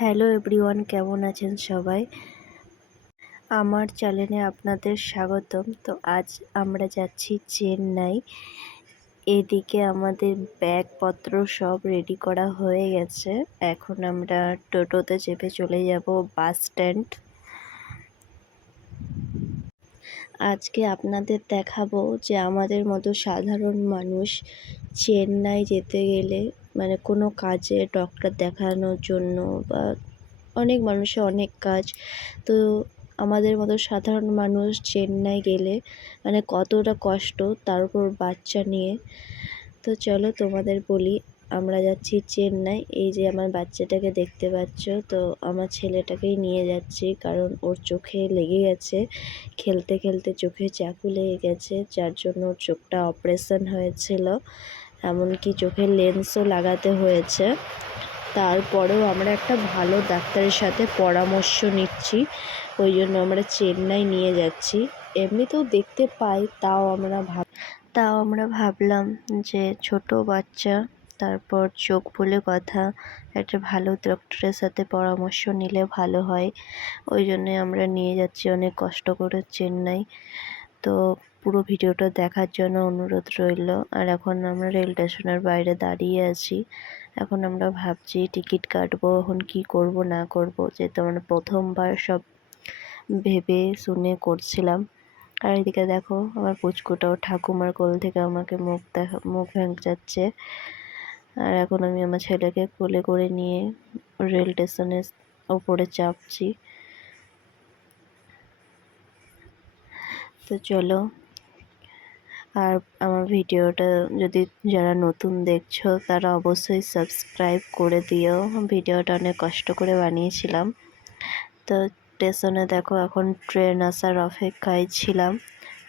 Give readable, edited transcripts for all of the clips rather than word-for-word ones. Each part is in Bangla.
হ্যালো এভরিওয়ান, কেমন আছেন সবাই? আমার চ্যানেলে আপনাদের স্বাগতম। তো আজ আমরা যাচ্ছি চেন্নাই। এদিকে আমাদের ব্যাগপত্র সব রেডি করা হয়ে গেছে। এখন আমরা টোটোতে চেপে চলে যাব বাস স্ট্যান্ড। আজকে আপনাদের দেখাবো যে আমাদের মতো সাধারণ মানুষ চেন্নাই যেতে গেলে মানে কোনো কাজে, ডক্টর দেখানোর জন্য বা অনেক মানুষের অনেক কাজ, তো আমাদের মতো সাধারণ মানুষ চেন্নাই গেলে মানে কতটা কষ্ট, তার উপর বাচ্চা নিয়ে। তো চলো তোমাদের বলি, আমরা যাচ্ছি চেন্নাই। এই যে আমার বাচ্চাটাকে দেখতে পাচ্ছ, তো আমার ছেলেটাকেই নিয়ে যাচ্ছি কারণ ওর চোখে লেগে গেছে, খেলতে খেলতে চোখে চাকু লেগে গেছে, যার জন্য ওর চোখটা অপারেশন হয়েছিল, এমনকি চোখের লেন্সও লাগাতে হয়েছে। তারপরেও আমরা একটা ভালো ডাক্তারের সাথে পরামর্শ নিচ্ছি, ওই জন্য আমরা চেন্নাই নিয়ে যাচ্ছি। এমনিতেও দেখতে পাই, তাও আমরা ভাবলাম যে ছোট বাচ্চা, তারপর চোখ বলে কথা, একটা ভালো ডক্টরের সাথে পরামর্শ নিলে ভালো হয়। ওই জন্যে আমরা নিয়ে যাচ্ছি অনেক কষ্ট করে চেন্নাই। তো পুরো ভিডিওটা দেখার জন্য অনুরোধ রইল। আর এখন আমরা রেল স্টেশনের বাইরে দাঁড়িয়ে আছি। এখন আমরা ভাবছি টিকিট কাটবো, এখন কি করব না করব, যেহেতু আমরা প্রথমবার সব ভেবে শুনে করছিলাম। আর এদিকে দেখো আমার পুচকুটাও ঠাকুমার কোল থেকে আমাকে মুখ ভেঙচাচ্ছে। আর এখন আমি আমার ছেলেকে কোলে করে নিয়ে রেল স্টেশনের ওপরে চাপছি। তো চলো, আর আমার ভিডিওটা যদি যারা নতুন দেখছো তারা অবশ্যই সাবস্ক্রাইব করে দিও। ভিডিওটা অনেক কষ্ট করে বানিয়েছিলাম। তো স্টেশনে দেখো এখন ট্রেন আসার অপেক্ষায় ছিলাম,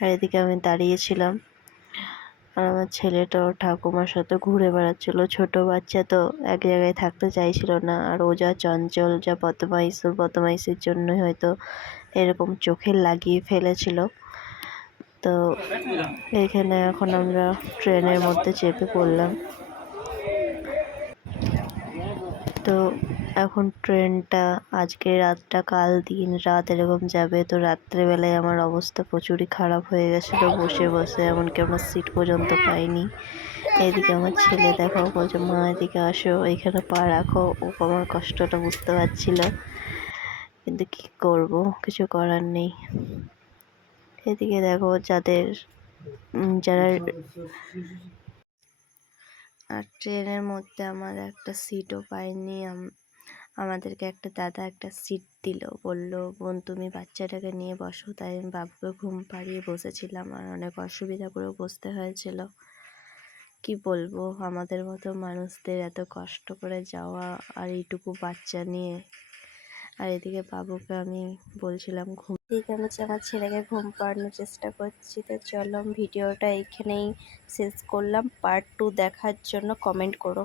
আর এদিকে আমি দাঁড়িয়েছিলাম। আর আমার ছেলেটাও ঠাকুমার সাথে ঘুরে বেড়াচ্ছিলো। ছোট বাচ্চা তো এক জায়গায় থাকতে চাইছিল না, আর ও যা চঞ্চল, যা বদমাইশির জন্য হয়তো এরকম চোখে লাগিয়ে ফেলেছিল। তো এইখানে এখন আমরা ট্রেনের মধ্যে চেপে পড়লাম। তো এখন ট্রেনটা আজকে রাতটা কাল দিন রাত এরকম যাবে। তো রাত্রেবেলায় আমার অবস্থা প্রচুরই খারাপ হয়ে গেছিলো বসে বসে, এমনকি আমরা সিট পর্যন্ত পাইনি। এদিকে আমার ছেলে দেখো বলছে, মা এদিকে আসো, এখানে পা রাখো। ও আমার কষ্টটা বুঝতে পারছিল, কিন্তু কি করব, কিছু করার নেই। এদিকে দেখো যারা আর ট্রেনের মধ্যে আমার একটা সিটও পাইনি। আমাদেরকে একটা দাদা একটা সিট দিল, বলল, বোন তুমি বাচ্চাটাকে নিয়ে বসো। তাই আমি বাবুকে ঘুম পাড়িয়ে বসেছিলাম, আর অনেক অসুবিধা করেও বসতে হয়েছিল। কি বলবো, আমাদের মতো মানুষদের এত কষ্ট করে যাওয়া, আর এইটুকু বাচ্চা নিয়ে। আর এদিকে বাবুকে আমি বলছিলাম এদিকে আমি আমার ছেলেকে ঘুম পাড়ানোর চেষ্টা করছি। তো চলো ভিডিওটা এইখানেই শেষ করলাম। পার্ট 2 দেখার জন্য কমেন্ট করো।